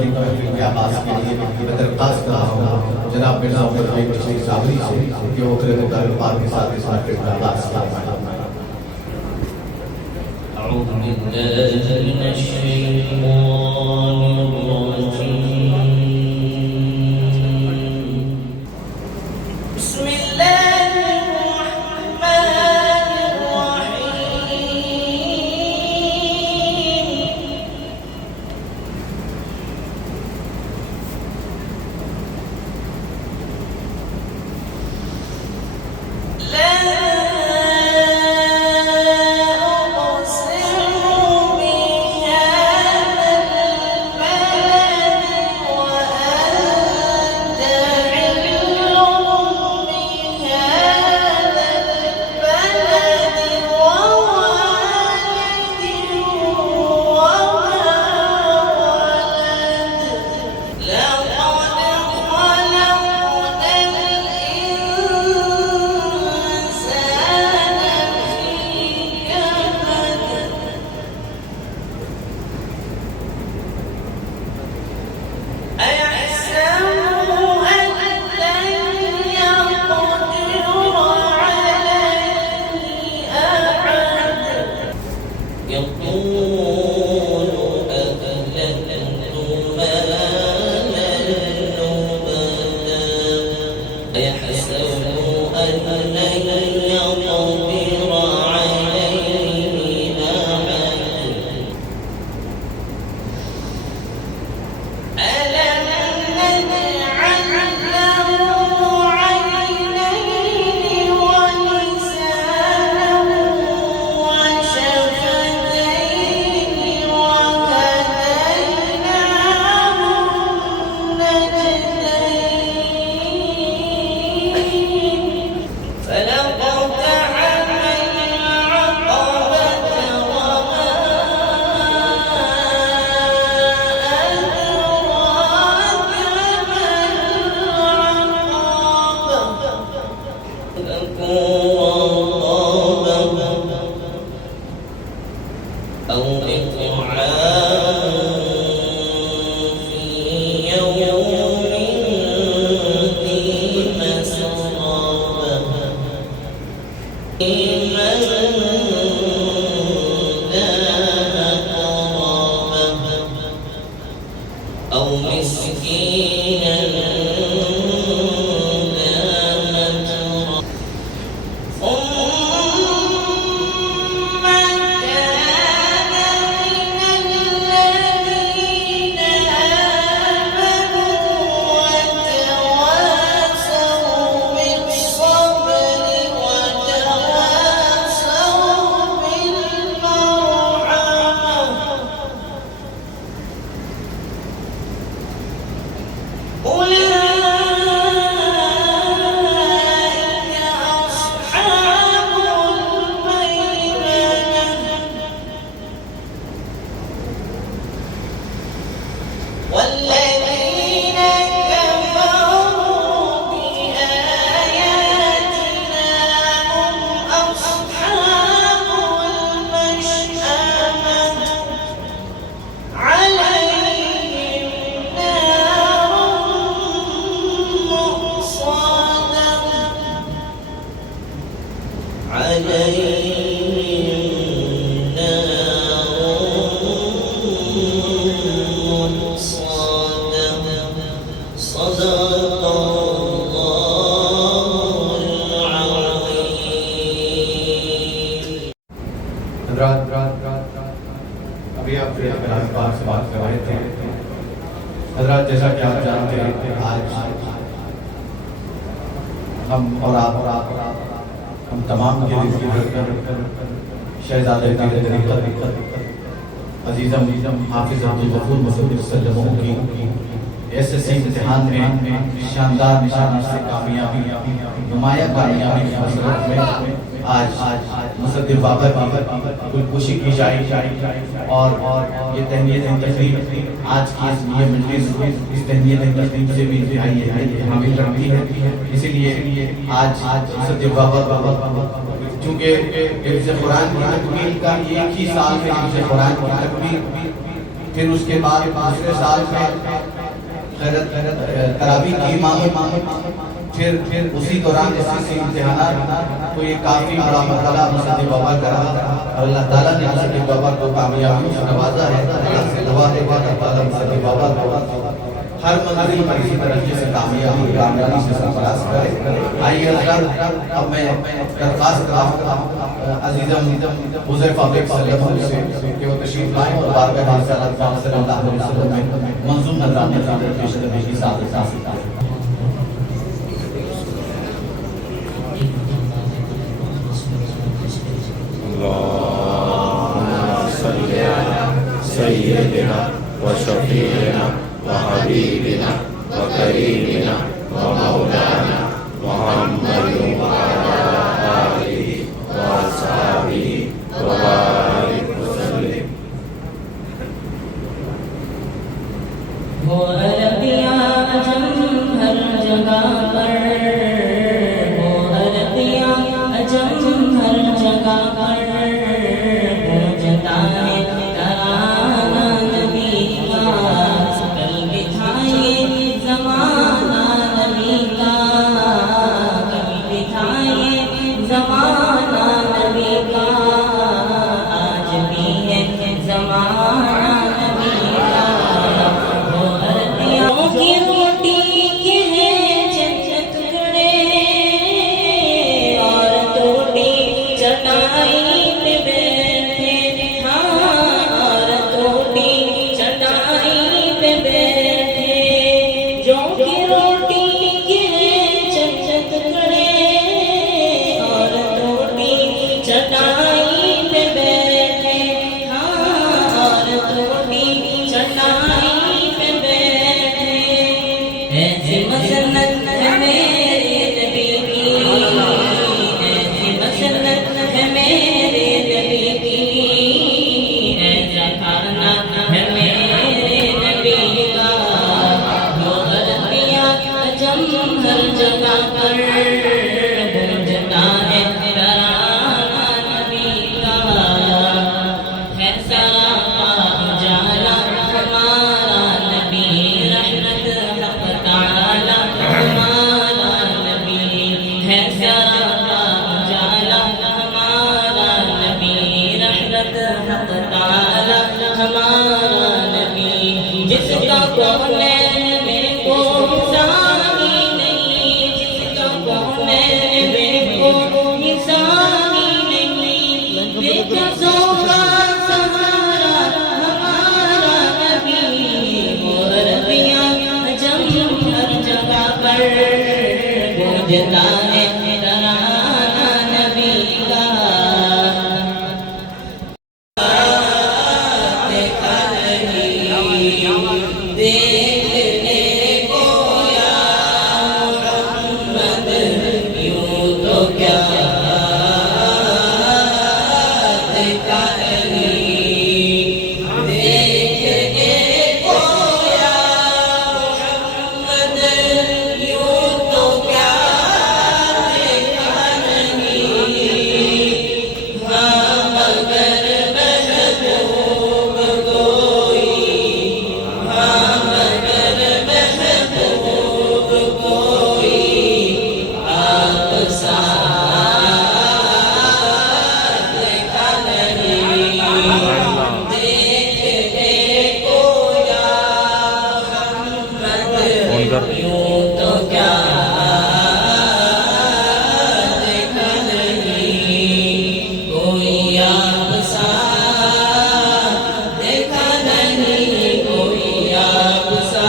منورین محفل کے آغاز کے لیے میں درخواست کر رہا ہوں جناب مرزا عمر بھائی بشیر صابری سے کہ وہ قرۃ القرآن کے ساتھ اس محفل کا آغاز فرمائیں۔ أعوذ بالله من الشيطان الرجيم بسم الله الرحمن الرحيم لا ابھی آپ کلام پاک سے بات کر رہے تھے حضرات، جیسا کہ آپ جانتے ہیں آج ہم اور آپ ہم تمام کے دل کی دھڑکن شہزادہ عزیزم حافظ عبدالغفور مسعود سلموں کی ایس ایس سی امتحان میں شاندار نشانی سے کامیابی نمایاں کامیابی کی مسرت میں آج مصدر بابر گلپوشی کی جائے اور یہ تہنیت تقریب آج کی یہ مجلس اس تہنیت تقریب سے بھی انتہائی حامل رکھتی ہے۔ اسی لیے آج مصدر بابر چونکہ حفظ قرآن کی تکمیل کا ایک ہی سال ہے، حفظ قرآن کی تکمیل پھر اس کے بعد دوسرے سال میں تراویح کی امامت، پھر اسی دوران اسی امتحانات، تو یہ کافی بڑا مرحلہ مصدق بابا کا رہا اور اللہ تعالیٰ نے مصدق بابا کو کامیابیوں سے نوازا ہے۔ اللہ سے دعا ہے کہ اللہ تعالیٰ مصدق بابا کو ہر منزل پر اسی طریقے سے کامیابی سے سرفراز کرے۔ آئیے اب میں درخواست کرتا ہوں عزیزم حذیفہ بیگ صلی اللہ علیہ وسلم کہ وہ تشریف لائیں اور بارگاہ رسالت صلی اللہ علیہ وسلم میں منظوم نذرانے کی پیش کرنے کی سعادت حاصل کریں۔ اللهم صل على سيدنا وشفيعنا وحبيبنا وكريمنا ومولانا محمد وعلى آله وأصحابه وبارك وسلم۔ وہ عربیاں اجم ہر جگہ پر، وہ عربیاں اجم ہر جگہ پر گونجتا ہے ترانہ نبی کا، کل بٹھائے زمانہ نبی کا، کل بٹھائے زمانہ نبی کا، آج بھی ہے زمانہ نبی کا۔ وہ عربیوں کی روٹی کے ہیں چند ٹکڑے، اور توڑی چٹائی پہ بیٹھے، ہاں اور توڑی چٹائی پہ بیٹھے، جو کی روٹی کے ہیں چند ٹکڑے، اور توڑی چٹائی پہ بیٹھے، ہاں اور توڑی چٹائی پہ بیٹھے۔ ایسی مسنت ہے میرے نبی کی، ایسی مسنت ہے میرے نبی کی، ایسا کھانا ہے میرے نبی کا۔ وہ عربیاں اجم ہر جگہ پر گونجتا ہے ترانہ نبی کا، ہے سراپا اجالا ہمارا نبی، رحمت حق تعالی ہمارا نبی، ہے سراپا اجالا ہمارا نبی، رحمت حق تعالی ہمارا نبی۔ جس کا کونین میں کوئی ثانی نہیں، جس کا کونین میں کوئی ثانی نہیں، بے قصوں کا سہارا ہمارا نبی۔ وہ عربیاں اجم ہر جگہ پر گونجتا ہے ترانہ نبی کا۔ دیکھا نہیں دیکھنے کو یا محمد، یوں تو کیا دیکھا نہیں دیکھنے کو یا محمد، یوں تو کیا دیکھا نہیں، ہاں مگر محبوب کوئی، ہاں مگر محبوب کوئی آپ سا دیکھا نہیں، دیکھنے کو یا محمد، یوں تو کیا دیکھا نہیں، کوئی آپ سا دیکھا نہیں، کوئی آپ سا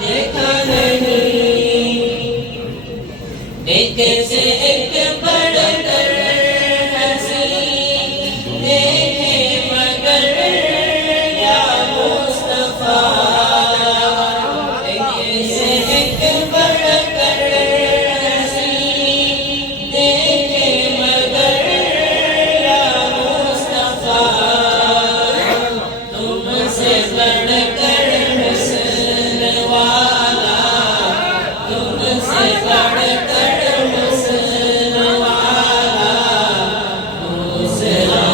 دیکھا نہیں۔ ایک سے ایک بڑھ کر حسین دیکھے مگر یا مصطفیٰ، ایک سے ایک بڑھ کر حسین دیکھے مگر یا مصطفیٰ، تم سے بڑھ کر حسن والا، تم سے بڑھ کر حسن والا دوسرا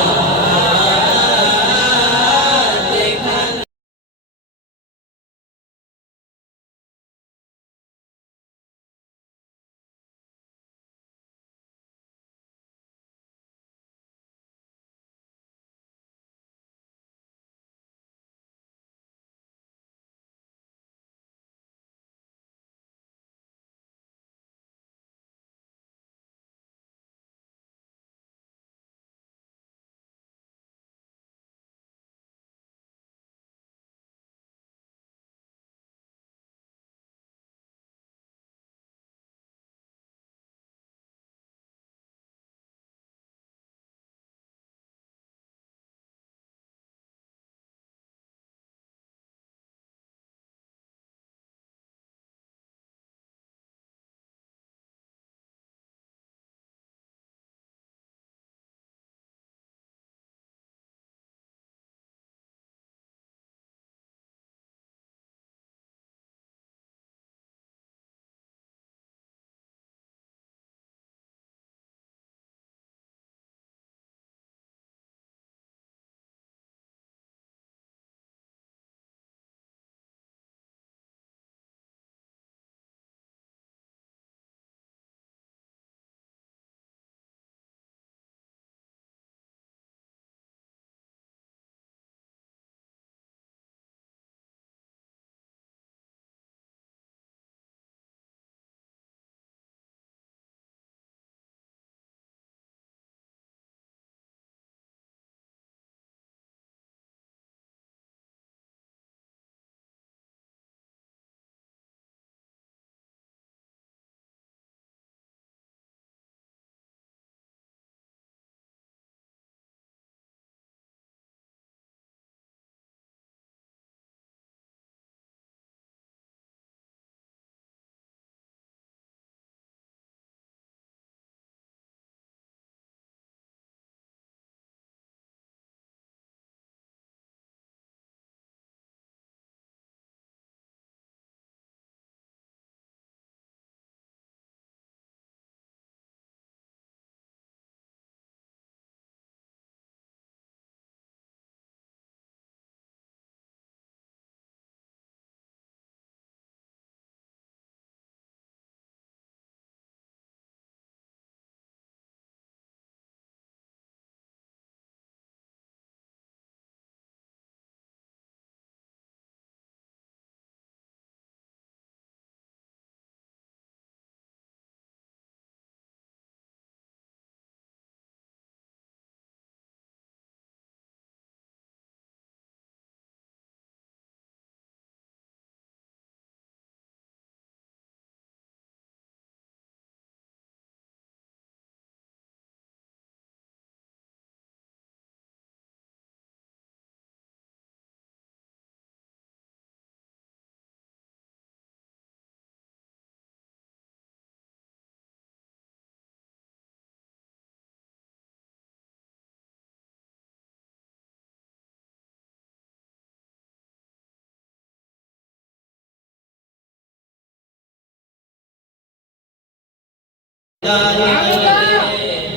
سرکار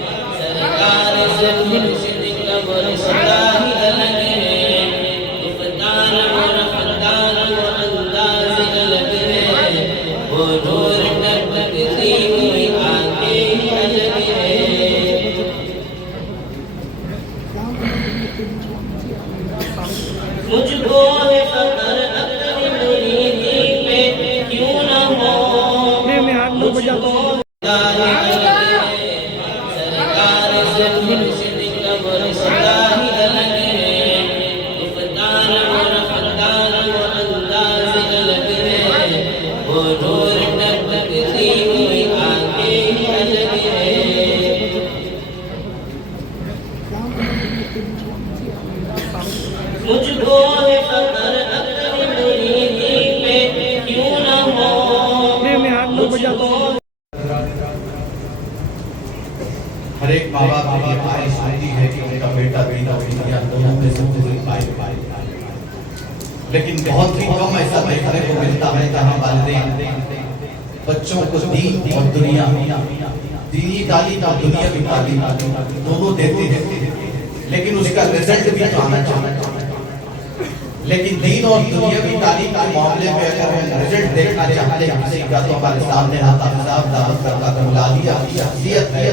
سے مرشد کا برستا ہی الگ ہے، گفتار و رفتار و انداز الگ ہے، وہ نور ٹپکتی ہوئی آنکھیں ہی الگ ہے۔ مجھ کو ہے فخر اپنی مریدی پہ کیوں نہ ہو، مجھ کو مجھ کو ہے فخر اپنی مریدی پہ کیوں نہ ہو، مجھ کو ہر ایک ماں باپ کی یہ خواہش ہوتی ہے کہ ان کا بیٹا بیٹیا دونوں میں سے کوئی پائے، لیکن بہت ہی کم ایسا دیکھنے کو ملتا ہے جہاں والدین بچوں کو دین اور دنیا، دینی تعلیم اور دنیاوی تعلیم دونوں دیتے ہیں، لیکن اس کا رزلٹ بھی آنا چاہیے۔ لیکن دین اور دنیاوی تعلیم کے معاملے میں اگر ہم رزلٹ دیکھنا چاہتے ہیں کسی کا، تو ہمارے سامنے حافظ صاحب دعوت برکات العالیہ کی شخصیت ہے،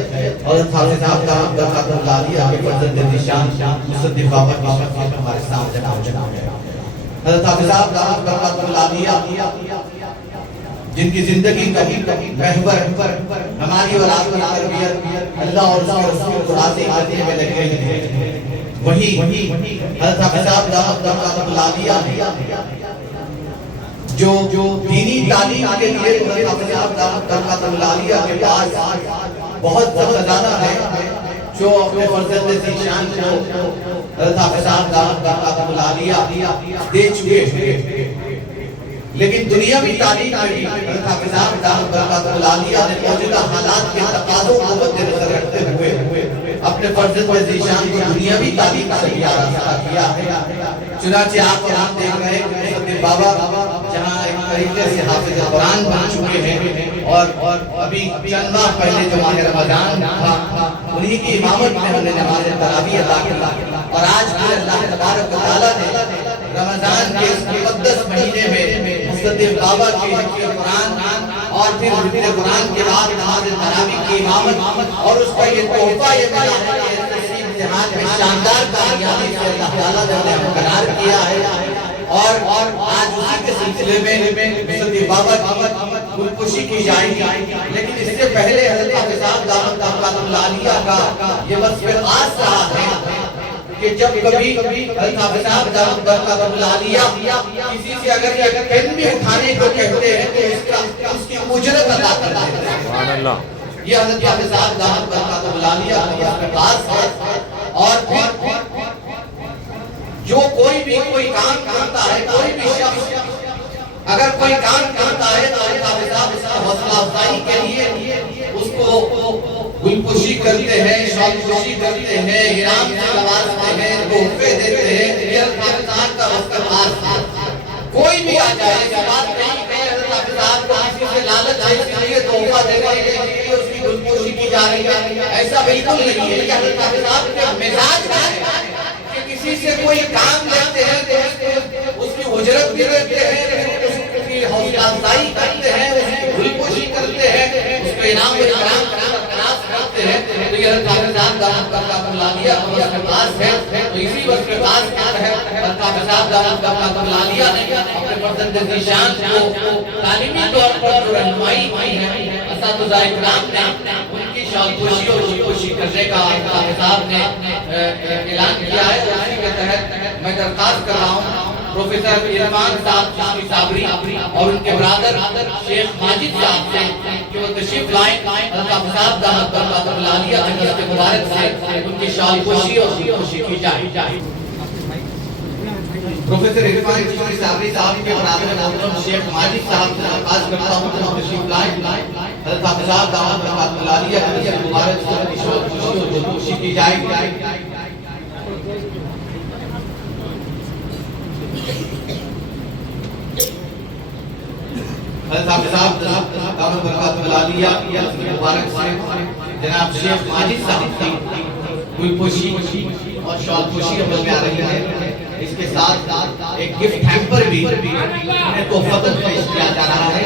اور حافظ صاحب دعوت برکات العالیہ کے فرزند نشان مصدق بابا کی شخصیت ہمارے سامنے موجود ہے۔ حضرت حافظ صاحب دعوت برکات العالیہ جن کی زندگی کا محور ہماری اور آپ کی تربیت اللہ اور اس کے رسول کو راضی کرنے میں لگے ہیں، وہی حضرت حافظ صاحب دعوت برکات العالیہ جو دینی تعلیم کے لیے حضرت حافظ صاحب دعوت برکات العالیہ کے پاس بہت زیادہ ہے، جو اپنے فرزند ذیشان کو حضرت حافظ صاحب دعوت برکات العالیہ دے چکے ہیں، لیکن دنیاوی تعلیم میں حضرت حافظ صاحب دعوت برکات العالیہ نے موجودہ حالات کے تقاضوں کو مد نظر رکھتے ہوئے اپنے فرزند ذیشان کو دنیاوی تعلیم کا بھی آراستہ کیا ہے۔ چنانچہ آپ دیکھ رہے ہیں کہ مصدق بابا جہاں ایک طریقے سے حافظ قرآن بن چکے ہیں، اور ابھی چند ماہ پہلے جو ماہ رمضان تھا انہی کی امامت میں ہم نے نماز تراویح ادا کی، اور آج بھی اللہ تبارک و تعالیٰ نے رمضان کے اس مقدس مہینے میں مصدق بابا کی حفظ قرآن اور پھر حفظ قرآن کے بعد نماز تراویح کی امامت اور اس کا یہ تحفہ یہ ملا ہے کہ اس امتحان میں شاندار کامیابی سے اللہ تعالیٰ نے ہمیں برقرار کیا ہے، اور آج اسی کے سلسلے میں مصدق بابا کی گلپوشی کی جائے گی، لیکن اس سے پہلے حضرت حافظ صاحب دعوت برکات العالیہ کا یہ وصف خاص رہا ہے کہ جب کبھی حضرت حافظ صاحب دعوت برکات العالیہ کسی سے اگر یہ پین بھی اٹھانے کو کہتے ہیں تو اس کی اجرت ادا کرتے ہیں۔ سبحان اللہ۔ یہ حضرت حافظ صاحب دعوت برکات العالیہ کا وصف خاص ہے، اور پھر جو کوئی بھی کوئی کام کرتا ہے، کوئی بھی شخص اگر کوئی کام کرتا ہے تو حضرت حافظ صاحب اس کا حوصلہ افزائی کے لیے اس کو گلپوشی کرتے ہیں، شال پوشی کرتے ہیں، احرام سے نوازتے ہیں، تحفے دیتے ہیں۔ یہ حضرت حافظ صاحب کا وصف خاص ہے۔ کوئی بھی آ جائے اس بات نہیں کہ حضرت حافظ صاحب کو کسی سے لالچ ہے اس لیے تحفہ دینے کے لیے اس کی گلپوشی کی جا رہی ہے، ایسا بالکل نہیں ہے۔ یہ حضرت حافظ صاحب کا مزاج ہے کہ کسی سے کوئی کام لیتے ہیں تو اس کی اجرت بھی دیتے ہیں، اس کی حوصلہ افزائی کرتے ہیں، اس کی گلپوشی کرتے ہیں، اس کو انعام و اکرام کرتے ہیں۔ تو یہ حضرت حافظ صاحب دعوت برکات العالیہ کا وصف خاص ہے، تو اسی وصف خاص کے تحت حضرت حافظ صاحب دعوت برکات العالیہ نے اپنے فرزند ذیشان کو تعلیمی طور پر جو رہنمائی کی ہے، اساتذہ اکرام نے ان کی شال پوشی اور گلپوشی کرنے کا حافظ صاحب نے اعلان کیا ہے، اور اسی کے تحت میں درخواست کر رہا ہوں پروفیسر عرفان صاحب چشتی صابری اور ان کے برادر شیخ ماجد صاحب سے کہ وہ تشریف لائیں، حضرت حافظ صاحب دعوت برکات العالیہ کے دست مبارک سے ان کی شال پوشی اور گلپوشی کی جائے۔ پروفیسر عرفان چشتی صابری صاحب کے برادر محترم شیخ ماجد صاحب سے درخواست کرتا ہوں کہ وہ تشریف لائیں، حضرت حافظ صاحب دعوت برکات العالیہ کے دست مبارک سے ان کی شال پوشی اور گلپوشی کی جائے۔ حضرت حافظ صاحب دامت برکاتہ العالیہ کی مبارک سے جناب شیخ ماجد صاحب کی گل پوشی اور شال پوشی عمل میں آ رہی ہے. اس کے ساتھ ایک گفٹ ہیمپر بھی انہیں تحفہ پیش کیا جا رہا ہے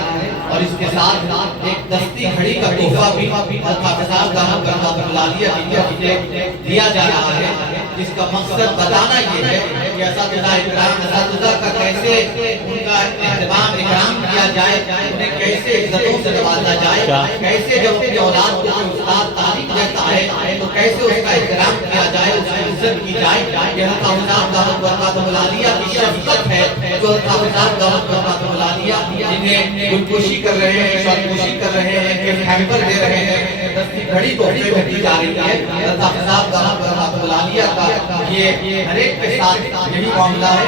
اور اس کے ساتھ ایک دستی گھڑی کا تحفہ بھی حافظ صاحب دامت برکاتہ العالیہ کی طرف سے دیا جا رہا ہے, جس کا مقصد بتانا یہ ہے کہ اساتذہ کا کیسے ان کا اہتمام اکرام کیا جائے, انہیں کیسے عزتوں سے نوازا جائے, کیسے جب اپنی اولاد کو کوئی استاد تعلیم دیتا ہے تو کیسے اس کا احترام کیا جائے, اس کی عزت کی جائے. یہ حافظ صاحب دامت برکاتہ العالیہ کی شفقت ہے جو حافظ صاحب دامت برکاتہ العالیہ جنہیں گل پوشی کر رہے ہیں, شال پوشی کر رہے ہیں, گفٹ ہیمپر دے رہے ہیں, دستی گھڑی تحفے میں دی جا رہی ہے. حافظ صاحب دامت برکاتہ العالیہ کا یہ ہر ایک کے ساتھ یہی معاملہ ہے.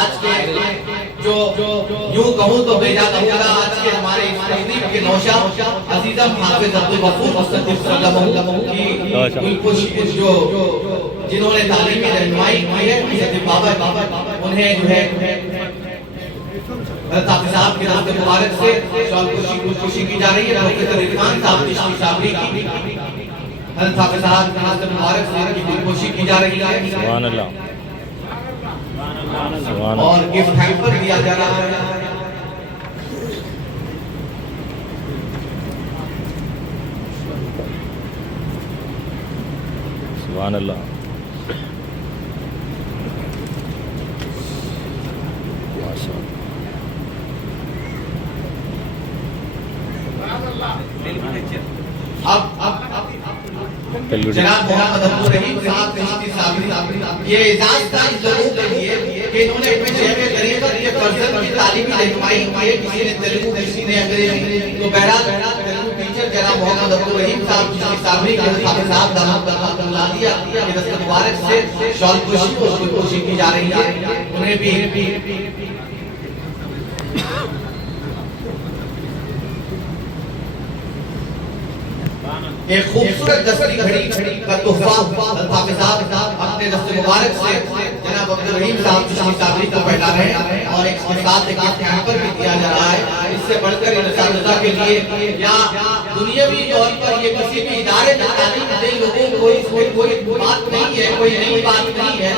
آج کے جو یوں کہوں تو بھیجا کہوں گا, آج کے ہمارے اس تقریب کے نوشا عزیزم حافظ عبدالغفور مصدق صلی اللہ علیہ وسلم کی گلپوشی جو جنہوں نے تعلیمی رہنمائی کی ہے, مصدق بابا انہیں جو ہے حافظ صاحب کے نام مبارک سے شال پوشی گلپوشی کی جا رہی ہے. پروفیسر عرفان صاحب چشتی صابری کی حضرت حافظ صاحب کے نام مبارک سے کی گلپوشی کی جا رہی ہے. سبحان اللہ اور گفٹ ہیمپر دیا جا رہا ہے. سبحان اللہ. جناب محمد عبدالرحیم صاحب چشتی صابری یہ اعزاز تھا اس لوگوں کے لیے کہ انہوں نے اپنے شہر طریقت کے فرزند کی تعلیمی رہنمائی کی ہے. کسی نے تیلگو, کسی نے انگریزی, تو بہرحال تیلگو ٹیچر جناب محمد عبدالرحیم صاحب چشتی صابری کے حافظ صاحب دامت برکاتہ العالیہ کے دست مبارک سے شال پوشی اور گل پوشی کی جا رہی ہے. انہیں بھی ایک خوبصورت دستی گھڑی کا تحفہ حافظ صاحب اپنے دست مبارک سے جناب عبدالرحیم صاحب چشتی صابری کو پہنا رہے ہیں اور ایک کے ساتھ ایک ہیمپر بھی دیا جا رہا ہے. اس سے بڑھ کر اساتذہ کے لیے یا دنیاوی طور پر یہ کسی بھی ادارے میں تعلیم دے لوگوں کو کوئی بات نہیں ہے, کوئی نئی بات نہیں ہے.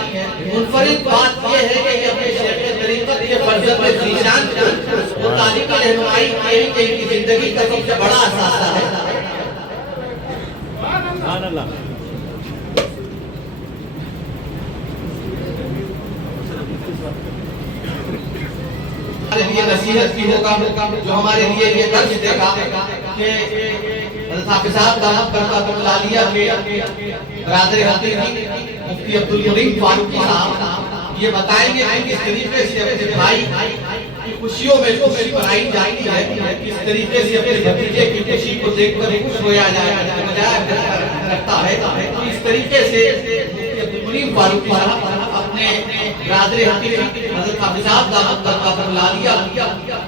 منفرد بات یہ ہے کہ یہ اپنے شیخ طریقت کے فرزند ذیشان کو تعلیمی رہنمائی کی ان کی زندگی کا سب سے بڑا اثاثہ ہے. سبحان اللہ. ہمارے لیے نصیحت بھی ہوگا, جو ہمارے لیے یہ درس دے گا کہ حضرت حافظ صاحب دامت برکاتہ العالیہ کے برادر حقیقی مفتی عبدالمنعم فاروقی صاحب یہ بتائیں گے کہ کس طریقے سے اپنے بھائی کی خوشیوں میں خوشی منائی جاتی ہے, کس طریقے سے اپنے بھتیجے کی خوشی کو دیکھ کر خوش ہویا رکھتا ہے. اس طریقے سے عبدالمنعم فاروقی صاحب اپنے برادر حقیقی حضرت حافظ صاحب دامت برکاتہ العالیہ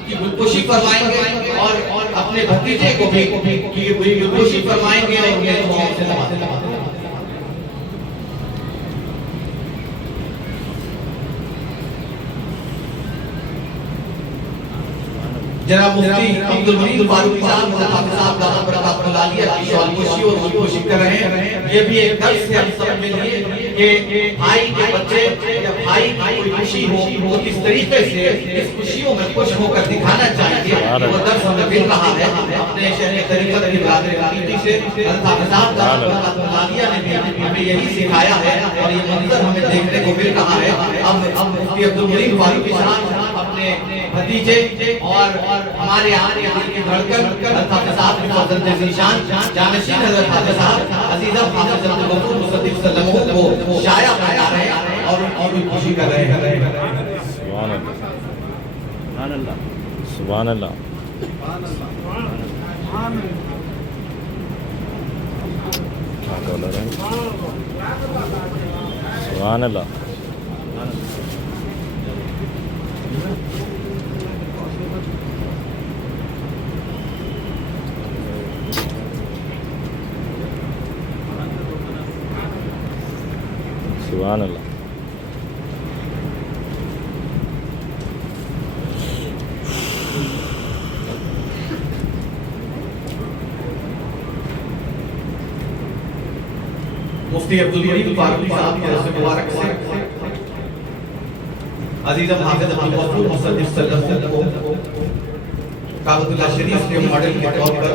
کی گلپوشی فرمائیں گے اور اپنے بھتیجے کو بھی گلپوشی فرمائیں گے اور انہیں دعاؤں سے نوازیں گے. جناب مفتی عبدالمنعم فاروقی صاحب حافظ صاحب دامت برکاتہ العالیہ کی شال پوشی اور گل پوشی کر رہے ہیں. یہ بھی ایک درس ہے ہم سب کے لیے کہ بھائی کے بچے یا بھائی کی کوئی خوشی ہو تو کس طریقے سے اس خوشیوں میں خوش ہو کر دکھانا چاہیے. وہ درس ہمیں مل رہا ہے اپنے شیخ طریقت کی برادر حقیقی سے. حضرت حافظ صاحب دامت برکاتہ العالیہ نے بھی ہمیں یہی سکھایا ہے اور یہ منظر ہمیں دیکھنے کو مل رہا ہے. اب مفتی عبدالمنعم فاروقی صاحب اپنے بھتیجے اور ہمارے یہاں کی دھڑکن حضرت حافظ صاحب کی فرزند ذیشان جانشین حضرت حافظ صاحب عزیزم حافظ عبدالغفور مصدق صلی اللہ علیہ وسلم کو شایع کرا رہے ہیں اور بھی خوشی کر رہے ہیں. سبحان اللہ. سبحان اللہ. کیا بول رہے ہیں؟ سبحان اللہ. سبحان اللہ. مفتی عبدالکریم فاروقی صاحب کے رسم مبارک سے عزیزم حافظ عبدالغفور مصدق صلی اللہ علیہ وسلم کو کعبۃ اللہ شریف کے ماڈل کے طور پر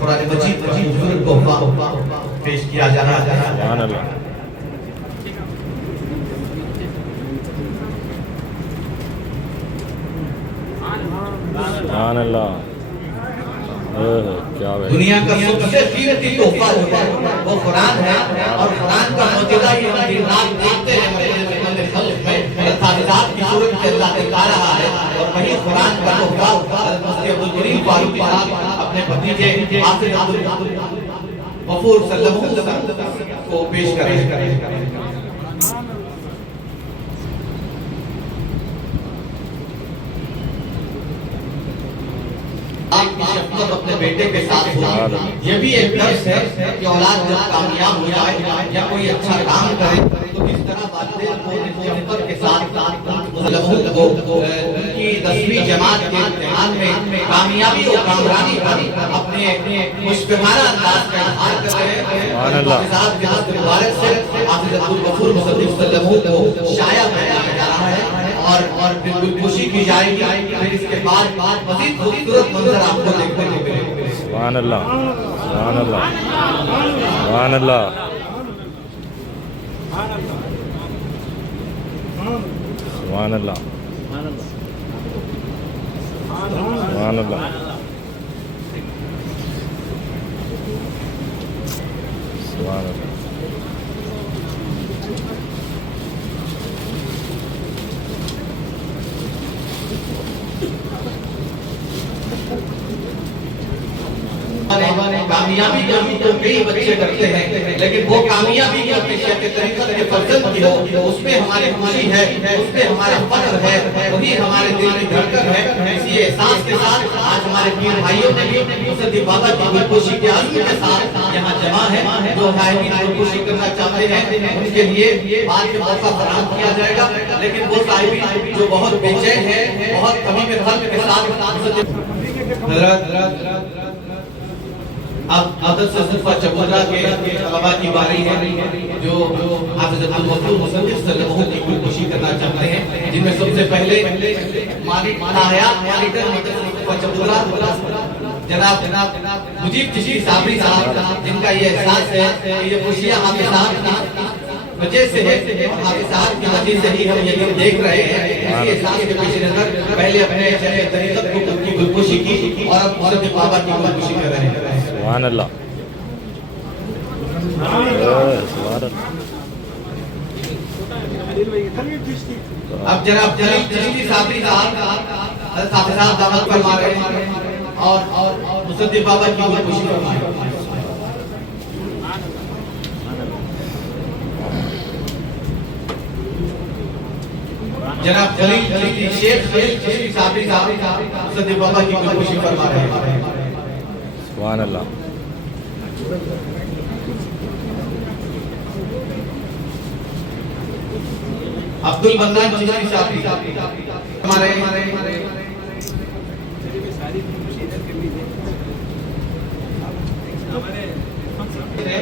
قرآن مجید کا خوبصورت تحفہ پیش کیا جا رہا ہے. سبحان اللہ. سبحان اللہ. کیا دنیا کا سب سے قیمتی تحفہ جو ہے وہ قرآن ہے اور قرآن کا معجزہ یہ ہم دن رات دیکھتے ہیں مجلس خلق میں حافظات کی صورت میں اللہ دکھا رہا ہے اور وہی قرآن کا تحفہ حضرت مفتی عبدالکریم فاروقی صاحب اپنے بھتیجے حافظ عبدالغفور صلی اللہ علیہ وسلم کو پیش کریں. آپ کی شفقت اپنے بیٹے کے ساتھ ہوگی. یہ بھی ایک درس ہے کہ اولاد جب کامیاب ہو جائے یا کوئی اچھا کام کرے تو کس طرح والدین کو شفقت کے ساتھ مسلموں کو ان کی 10ویں جماعت کے امتحان میں کامیابی اور کامرانی پر اپنے مشفقانہ انداز کا اظہار کر رہے ہیں. حافظات کے دست مبارک سے حافظ عبدالغفور مصدق صلی اللہ علیہ وسلم کو شایع کیا جا رہا ہے اور بالکل خوشی کی جائے گی. پھر اس کے بعد مزید خوبصورت منظر آپ کو دیکھنے کو ملے گا. سبحان اللہ. سبحان اللہ. سبحان اللہ. سبحان اللہ. سبحان اللہ. سبحان اللہ. کامیابی کبھی تو کئی بچے کرتے ہیں لیکن وہ کامیابی جو اپنے شیخ طریقت کے فرزند کی ہو اس میں ہماری خوشی ہے, اس میں ہمارا فخر ہے, وہی ہمارے دل کی دھڑکن ہے. اسی احساس کے ساتھ آج ہمارے پیر بھائیوں نے بھی مصدق بابا کی گلپوشی کے عزم کے ساتھ یہاں جمع ہے. جو حائمین گلپوشی کرنا چاہتے ہیں ان کے لیے بعد میں موقع فراہم کیا جائے گا. لیکن وہ صاحبین جو بہت بے چین ہے, بہت کمی میں خلق کے ساتھ حضرات اب عادت سے صرفہ چبودرہ کے طلباء کی باری ہے جو حافظ عبدالغفور مصدق صلی اللہ علیہ وسلم کی گلپوشی کرنا چاہتے ہیں, جن میں سب سے پہلے مانیٹر صرفہ چبودرہ جناب مجیب چشتی صابری صاحب, جن کا یہ احساس ہے کہ یہ خوشیاں حافظ صاحب کی وجہ سے ہے, حافظ صاحب کی وجہ سے ہی ہم یہ دن دیکھ رہے ہیں. اسی احساس کے پیش نظر پہلے اپنے شیخ طریقت کو کی گلپوشی کی اور اب مصدق بابا کی گلپوشی کر رہے ہیں. سبحان اللہ. سبحان اللہ. اب جناب جلیل چشتی صابری صاحب حضرت حافظ صاحب دعوت فرما رہے ہیں اور مصدق بابا کی گلپوشی فرما رہے ہیں. جناب جلیل چشتی شیخ چشتی صابری صاحب مصدق بابا کی گلپوشی فرما رہے ہیں. سبحان اللہ. عبد المنان چشتی صاحب ہمارے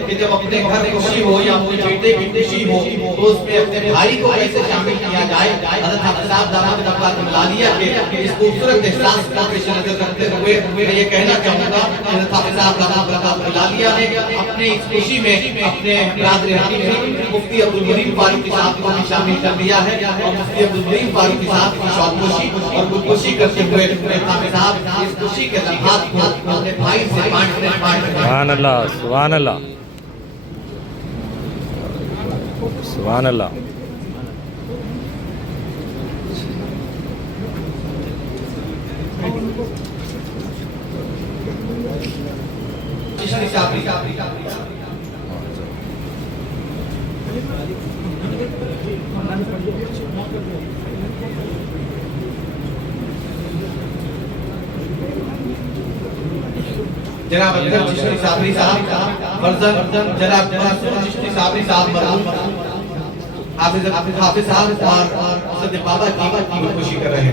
کہ جب اپنے گھر خوشی ہو یا اپنے بیٹے کی خوشی ہو تو اس میں اپنے بھائی کو کیسے شامل کیا جائے. حضرت حافظ صاحب داماد ابراہیم ملالیہ کے اس خوبصورت احساس کو پیش نظر رکھتے ہوئے میں یہ کہنا چاہوں گا کہ حضرت حافظ صاحب داماد ابراہیم ملالیہ نے اپنی اس خوشی میں اپنے برادر حقیقی مفتی عبدالکریم فاروقی صاحب کو بھی شامل کر دیا ہے اور مفتی عبدالکریم فاروقی صاحب کی شوقوشی اور گلپوشی کرتے ہوئے حافظ صاحب اس خوشی کے لمحات کو اپنے بھائی سے بانٹتے سبحان اللہ. سبحان اللہ. سبحان اللہ. جناب اکبر چشتی صابری صاحب فرزند جناب منصور چشتی صابری صاحب مرحوم حافظ صاحب اور مصدق بابا کی گلپوشی کر رہے ہیں.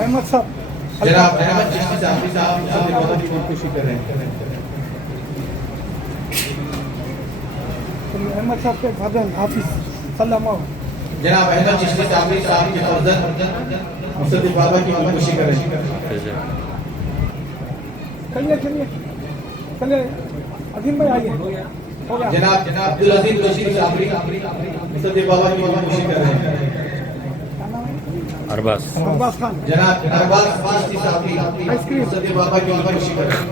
احمد صاحب جناب احمد چشتی صاحب کی خودکشی کر رہے ہیں. احمد صاحب کے فادر حافظ سلام جناب احمد چشتی صاحب کے فرزند مصدق بابا کی خودکشی کر رہے ہیں. چلیے عظیم بھائی آئیے. ہو گیا. جناب عبدالعزیز رشید صابری مصدق بابا کی خودکشی کر رہے ہیں. ارباز عباس خان جناب ارباز چشتی صابری مصدق بابا کی خودکشی کر رہے ہیں.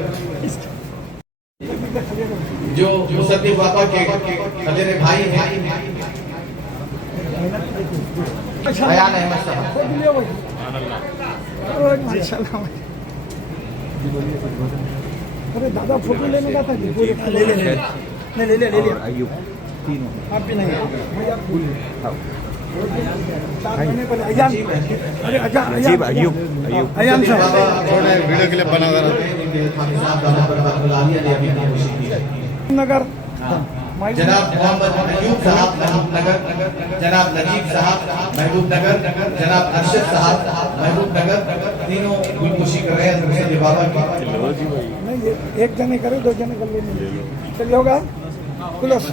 جو مصدق بابا کے خلیرے بھائی ہیں بیان احمد صاحب. ارے دادا فوٹو لینے کا تھا لے لیا. آپ بھی نہیں ایان صاحب ویڈیو کلپ بنا رہا نگر جناب محمد ایوب صاحب محبوب نگر, جناب نجیب صاحب محبوب نگر, جناب ارشد صاحب محبوب نگر, تینوں خودکشی کر رہے ہیں مصدق بابا کی. نہیں ایک جنے کرے دو جنے کر لینے. چلیے ہوگا کلوس.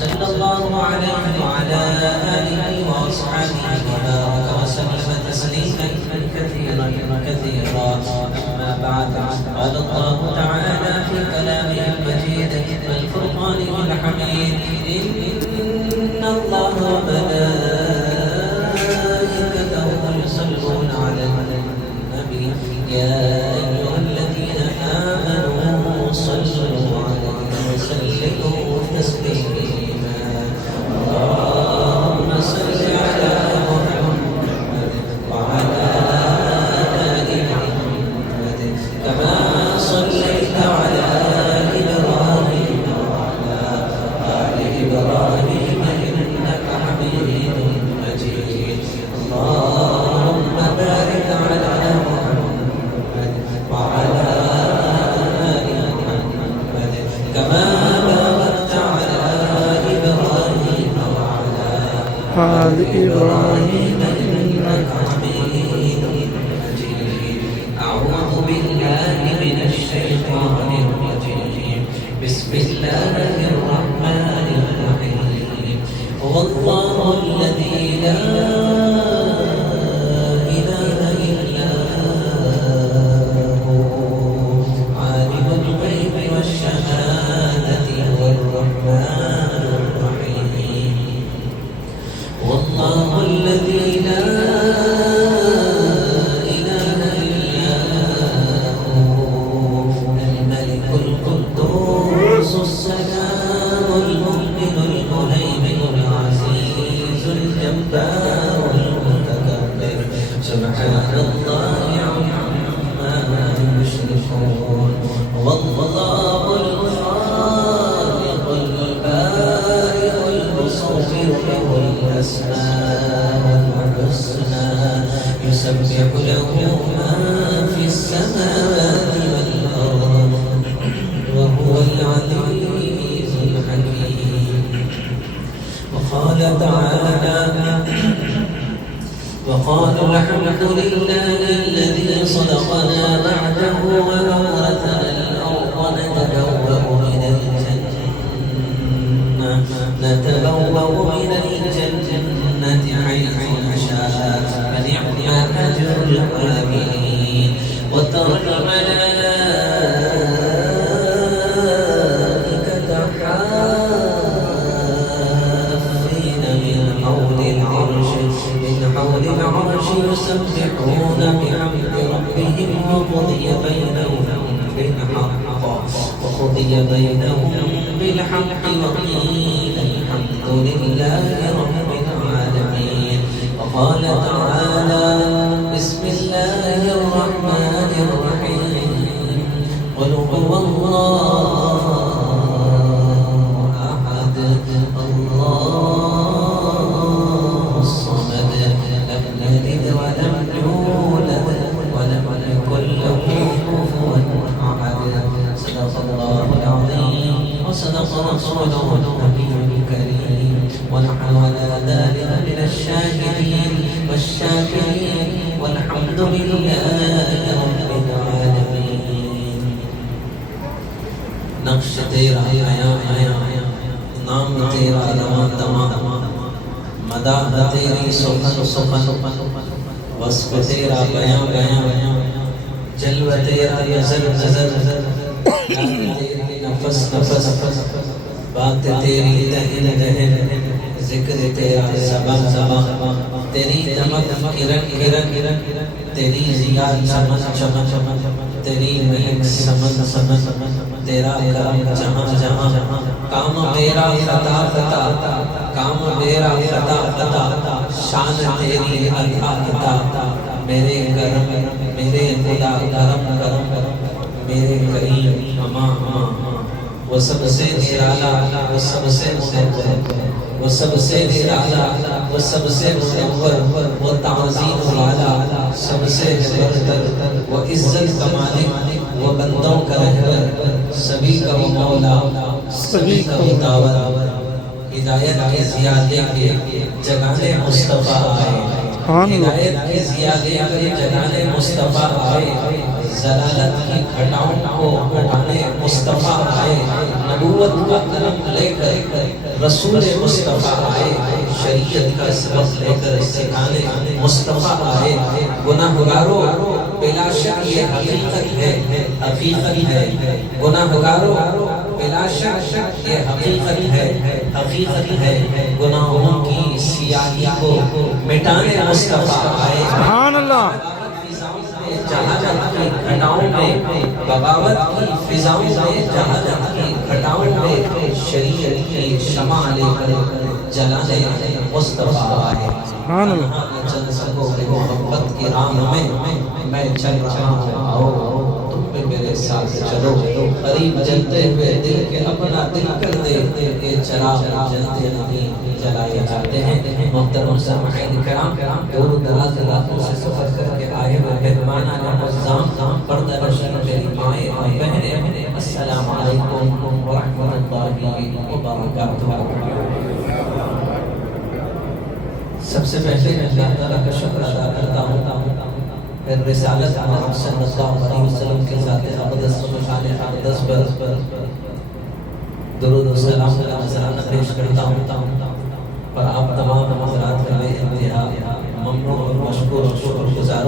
صلى الله عليه وعلى آله وأصحابه وبارك وسلم تسليما كثيرا كثيرا. أما بعد قال الله تعالى في كلامه المجيد والفرقان الحميد إن الله وملائكته يصلون على النبي يا أيها الذين آمنوا صلوا عليه وسلموا تسليما. اللهم صل على محمد وعلى آل محمد كما صليت على إبراهيم وعلى آل إبراهيم إنك حميد مجيد. اللهم بارك على محمد وعلى آل محمد كما باركت على إبراهيم وعلى آل إبراهيم إنك حميد مجيد. أعوذ بالله من الشيطان الرجيم. بسم الله الرحمن الرحيم. هو الله الذي لا إله إلا هو عالم الغيب والشهادة هو الرحمن الرحيم. والله الذي لا إله إلا هو الملك القدوس السلام المؤمن المهيمن العزيز الجبار المتكبر. سبحان الله عما يشركون. والله الخالق البارئ المصور له الأسماء الحسنى يسبح له ما في السماوات والأرض وهو العزيز الحكيم. وقال تعالى وقالوا الحمد لله الذي صدقنا بعده وأورثنا الأرض نتبوأ من الجنة حيث نشاء فنعم أجر العاملين. وترى الملائكة يسبحون بحمد ربهم وقضي بينهم بالحق وقيل الحمد لله رب العالمين. وقال تعالى بسم الله الرحمن الرحيم قل هو الله أحد الله الصمد لم يلد ولم يولد ولم يكن له كفوا أحد. صدق الله العظيم وصدق رسوله النبي الكريم ونحن على ذلك من الشاهدين والشاكرين والحمد لله رب العالمين. نقش تیرا آیا نام تیرا رواں تمام مداح تیری سخن وصف تیرا بیاں جلوہ تیرا نظر تیری نفس بات تیری دہن ذکر تیرا زبان تیری دمک کرن تیری ضیا چمن تیری مہک سمن تیرا کرم جہاں کام میرا فتح کام میرا فتح شان تیری عطا میرے کرم میرے خدا کرم میرے کریم اما وہ سب سے نرالا وہ سب سے منور وہ سب سے نرالا وہ سب سے منور وہ تعظیم والا سب سے برتر وہ عزت کا مالک وہ بندوں کا رہبر سبھی کا وہ مولا سبھی کا وہ داور ہدایت کے زیادے کے جگانے مصطفیٰ آئے ہدایت کے زیادے کے جگانے مصطفیٰ آئے ضلالت کی گھٹاؤں کو ہٹانے مصطفیٰ آئے نبوت کا قلم لے کر رسول مصطفیٰ آئے شریعت کا سبق لے کر سکھانے مصطفیٰ آئے گناہگاروں بلا شک یہ حقیقت ہے گناہگاروں بلا شک یہ حقیقت ہے گناہوں کی سیاہی کو مٹانے مصطفیٰ آئے سبحان اللہ جہالت کی گھٹاؤں میں بغاوت کی فضاؤں میں جہالت کی گھٹاؤں میں شریعت کی شمع لے کر جلانے مصطفیٰ آئے چل سکو کہ محبت کی راہ میں چل رہا ہوں آؤ تم بھی میرے ساتھ چلو قریب جلتے ہوئے دل کے اپنا دل کر دے یہ چراغ جلتے نہیں جلائے جاتے ہیں. محترم سامعین کرام دور دراز علاقوں سے سفر کر کے آئے ہوئے مہمانان معظم پردہ نشین میری مائیں اور بہنیں السلام علیکم ورحمۃ اللہ وبرکاتہ. سب سے پہلے میں اللہ تعالیٰ کا شکر ادا کرتا ہوں پھر رسالت محمد صلی اللہ علیہ وسلم کے ذات اقدس و شان اقدس پر درود و سلام کا نذرانہ پیش کرتا ہوں اور آپ تمام حضرات کا بے انتہا ممنون اور مشکور اور شکر گزار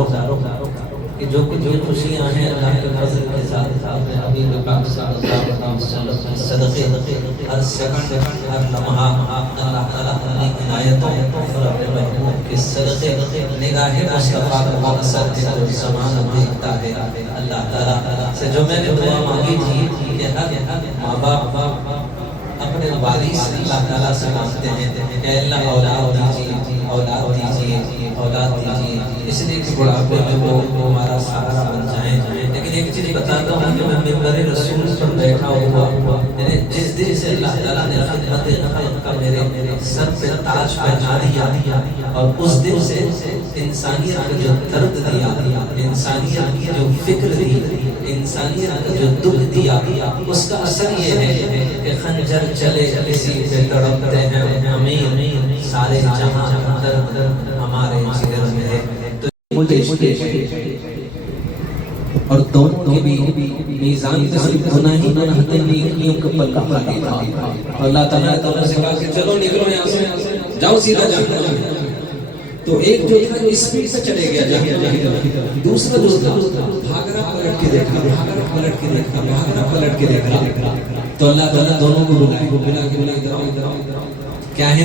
کہ جو کچھ بھی خوشیاں ہیں اللہ کے فضل کے ساتھ اپنے حبیب پاک صلی اللہ علیہ وسلم کے صدقے ہر سیکنڈ ہر لمحہ اللہ تعالیٰ اپنی عنایتوں اور اپنے محبوب کے صدقے نگاہ مصطفیٰ کا اثر زمان دیکھتا ہے. اللہ تعالیٰ سے جو میں نے دعا مانگی تھی کہ ہر ماں باپ اپنے وارث اللہ تعالیٰ سے مانگتے ہیں کہ اللہ اولاد دیجیے اس لیے کہ بڑھاپے میں وہ ہمارا سہارا بن جائیں. لیکن ایک چیز بتاتا ہوں کہ میں منبر رسول پر بیٹھا ہوا یعنی جس دن سے اللہ تعالیٰ نے خدمت خلق کا میرے سر پہ تاج پہنا دیا اور اس دن سے انسانیت کو جو درد دیا انسانیت کی جو فکر دی انسانیت کو جو دکھ دیا اس کا اثر یہ ہے کہ خنجر چلے کسی پہ تڑپتے ہیں امیر سارے جہاں درد ہمارے جگر میں ہے. اور دونوں کے بھی میزان پہ صرف گناہ ہی نہ رہتے نیکیوں کا پلہ خالی تھا. اللہ تعالیٰ سے کہا کہ چلو نکلو یہاں سے جاؤ سیدھا جہنم. تو ایک جو تھا اسپیڈ سے چلے گیا دوسرا بھاگ رہا پلٹ کے دیکھا تو اللہ تعالیٰ دونوں کو بلا کے کیا ہے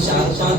4-5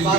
لا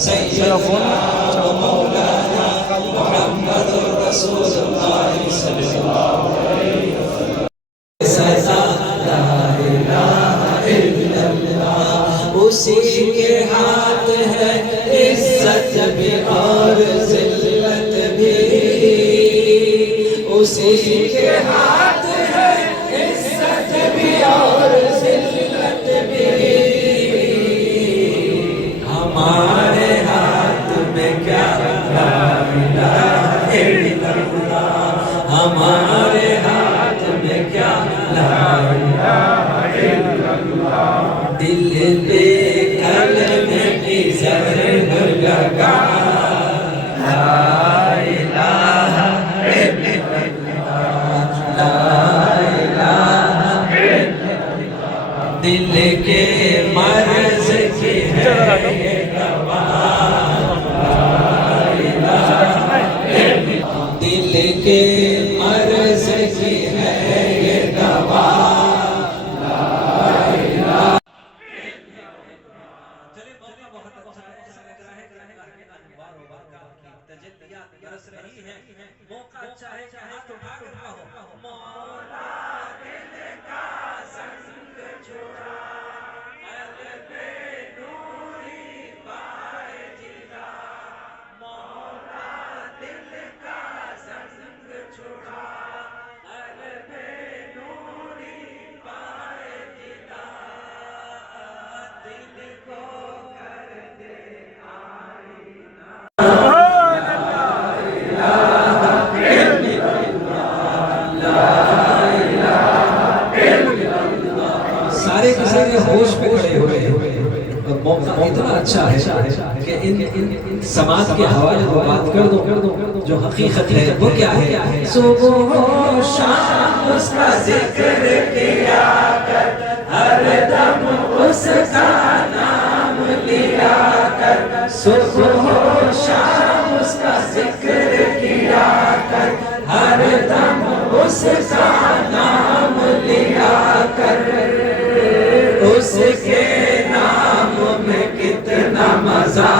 سيدنا ومولانا محمد رسول الله صلى الله عليه وسلم. لا الہ الا اللہ اسی کے ہاتھ ہے عزت بھی اور ذلت بھی، اسی کے ہاتھ ہے عزت بھی اور ذلت بھی. ہمارے ہاتھ میں کیا لا الہ الا اللہ، ہمارے ہاتھ میں کیا لا الہ الا اللہ. دل پہ کلمے کی زہر لگا لا الہ الا اللہ، لا الہ الا اللہ. دل کے مرض کی ہے یہ دوا لا الہ الا اللہ، دل کے مرض کی ہے یہ دوا. موقع اچھا ہے کہ ہاتھ اٹھا کر کہو مولا دل کا سنگ چھوڑا قلب نوری پائے جلا، مولا دل کا سنگ چھوڑا قلب نوری پائے جلا. دل کو کر دے سارے کے سارے ہوش پہ کھڑے ہوئے ہیں اور موقع اتنا اچھا ہے کہ ان سماعت کے حوالے کو بات کر دو. جو حقیقت ہے وہ کیا ہے؟ صبح و شام اس کا ذکر کیا کر، ہر دم اس کا نام لیا کر. صبح و شام اس کا ذکر کیا کر، ہر دم اس کا نام لیا کر. اس کے نام میں کتنا مزہ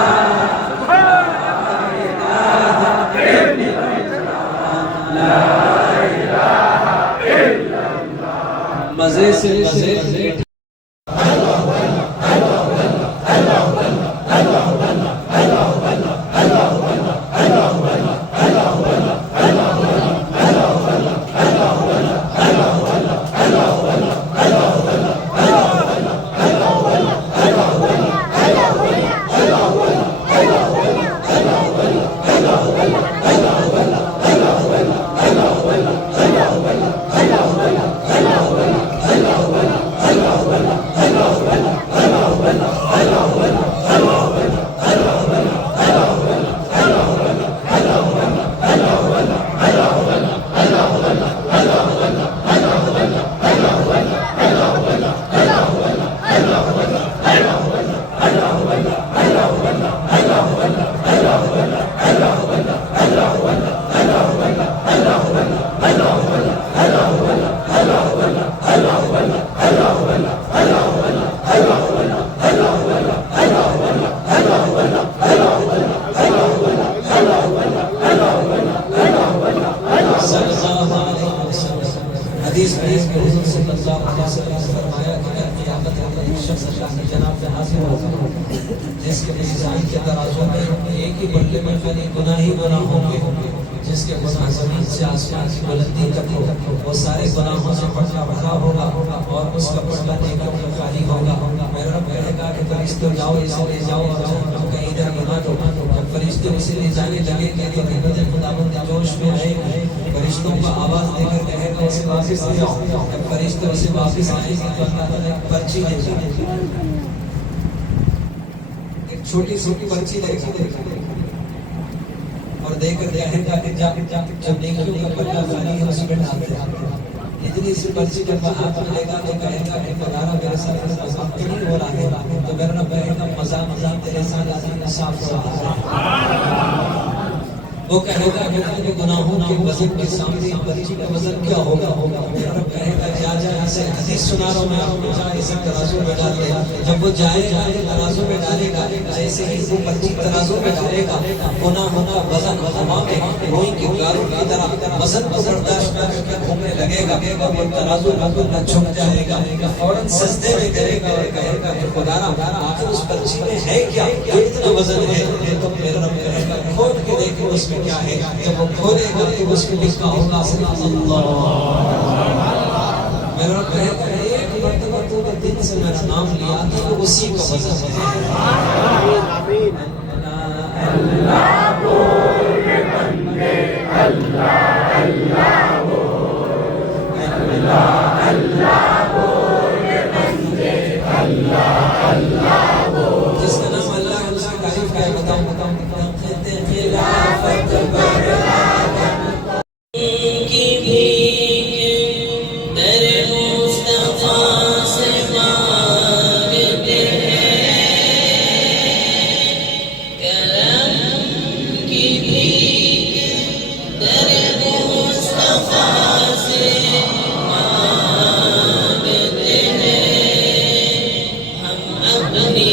مزے سے مزے حدیث میں حضور صلی اللہ علیہ وسلم نے فرمایا کہ قیامت میں ایک شخص اللہ کی جناب میں حاضر ہوگا جس کے میزان کے ترازو میں ایک ہی بلے میں خالی گناہ ہی گناہ ہوں گے، جس کے گناہ زمین سے آسمان کی بلندی تک ہو، وہ سارے گناہوں سے پردہ بھرا ہوگا اور اس کا پردہ نیکیوں میں خالی ہوگا. میرا رب کہے گا کہ فرشتوں جاؤ اسے لے جاؤ اور کہیں ادھر بنا دو. جب فرشتے اسے لے جانے لگے گے تو عبادت خداوند جوش میں آئے گے، فرشتوں کا آواز دے کر کہے گا اسے واپس لے جاؤ. جب فرشتے اسے واپس آئیں گے تو اللہ تعالیٰ ایک پرچی دے گا، ایک چھوٹی چھوٹی پرچی دے گا اور دے کر کہے گا کہ جب نیکیوں کا پلہ خالی ہے اس میں ڈال دے. اتنی سی پرچی جب وہ ہاتھ میں لے گا تو کہے گا کہ مولانا میرے ساتھ مذاق تو نہیں ہو رہا ہے، تو میرا رب کہے گا مذاق تیرے ساتھ صاف ہو رہا ہے. وہ کہے گا کہ گناہوں کے وزن کے سامنے بچی کا وزن کیا ہوگا؟ میرا رب کہے گا جا جا اسے حدیث سنا رہا ہوں میں آپ کو، جا اسے ترازو میں ڈال دے. جب وہ جائے گا ترازو میں ڈالے گا، جیسے ہی وہ بچی ترازو میں ڈالے گا، گناہوں کا وزن ہوا میں روئی کے گاروں کی طرح وزن کو برداشت کر کے گھومنے لگے گا. وہ ترازو نہ جھک جائے گا، فوراً سجدے میں کرے گا اور کہے گا کہ خدا آخر اس بچی میں ہے کیا جو اتنا وزن ہے؟ تو میرا رب کہے گا کھول کے دیکھو اس میں کیا ہے. جب وہ کھولے گا تو اس میں لکھا ہوگا اللہ. میرا رب کہے گا ایک مرتبہ تو دل سے میرا نام لیا تو اسی کا وزن ہے. اللہ بول بندے اللہ اللہ بول اللہ اللہ بول بندے اللہ اللہ بول. جس کا نام اللہ ہے اس کی تعریف کیا ہے بتاؤں بتاؤں بتاؤں. خلافت برآمد کی بھیک در مصطفیٰ سے مانگتے ہیں، کرم کی بھیک در مصطفیٰ سے مانگتے ہیں. ہم اپنی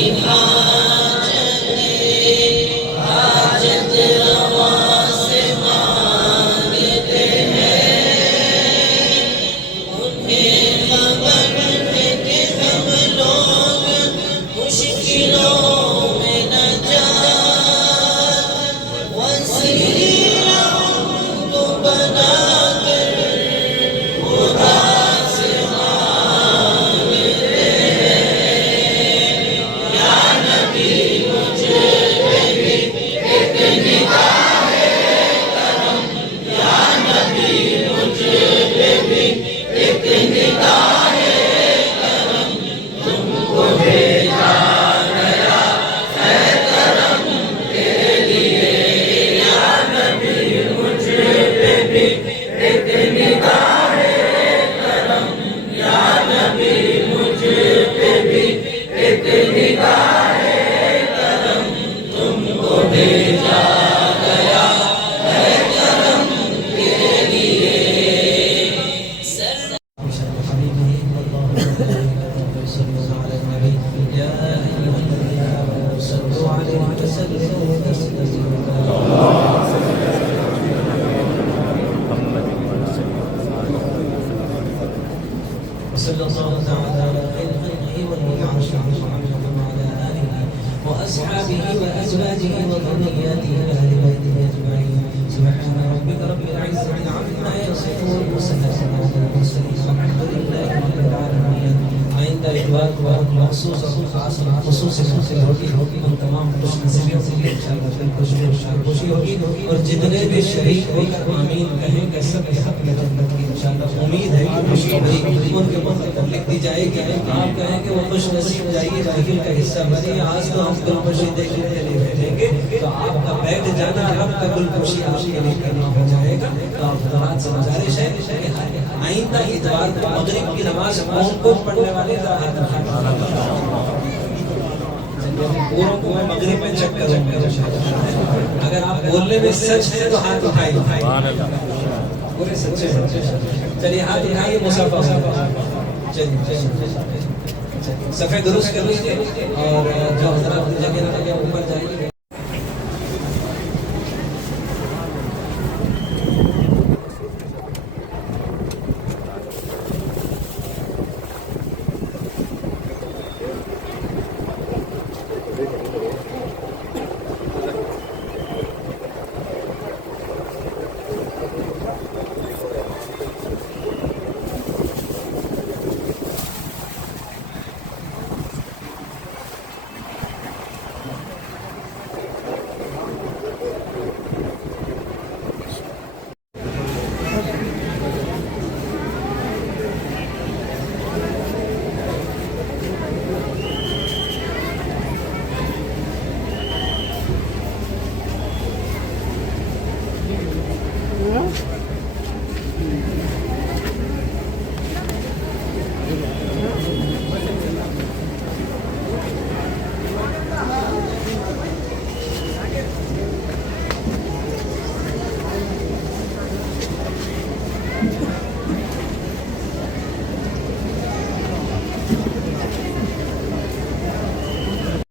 صلی اللہ تعالی علیہ وعلى آله وأصحابه وأزواجه وذرياته وأهل بيته أجمعين. سبحان ربك رب العزة عما يصفون وسلام على المرسلين والحمد لله رب العالمين. آئندہ اتوار کو مخصوص خصوصی ہوگی ان تمام خوش نصیبوں سے بھی انشاءاللہ خوشی ہوگی اور جتنے بھی شریک ہو کر آمین کہیں گے سب حق میں جنت کی انشاءاللہ امید ہے کہ خوشخبری ان کے مخاطب لکھ دی جائے گی. آپ کہیں کہ وہ خوش نصیب جائیے راہیل کا حصہ بنی. آج تو ہم گل خوشی دیکھنے کے لیے بیٹھیں گے تو آپ کا بیٹھ جانا رب کا گل خوشی آپ کے لیے کرنا ہو جائے گا. تو آپ حضرات سے گزارش ہے کہ آئندہ اتوار کو مغرب کی نماز کو پڑھنے والے پوروں کو میں مغرب میں چیک کروں گا. اگر آپ بولنے میں سچ ہے تو ہاتھ اٹھائیے پورے سچے. چلیے ہاتھ اٹھائیے مصافہ. چلیے صفحے درست کر لیجیے اور جو حضرات جگہ لگے اوپر جائیے. Yeah.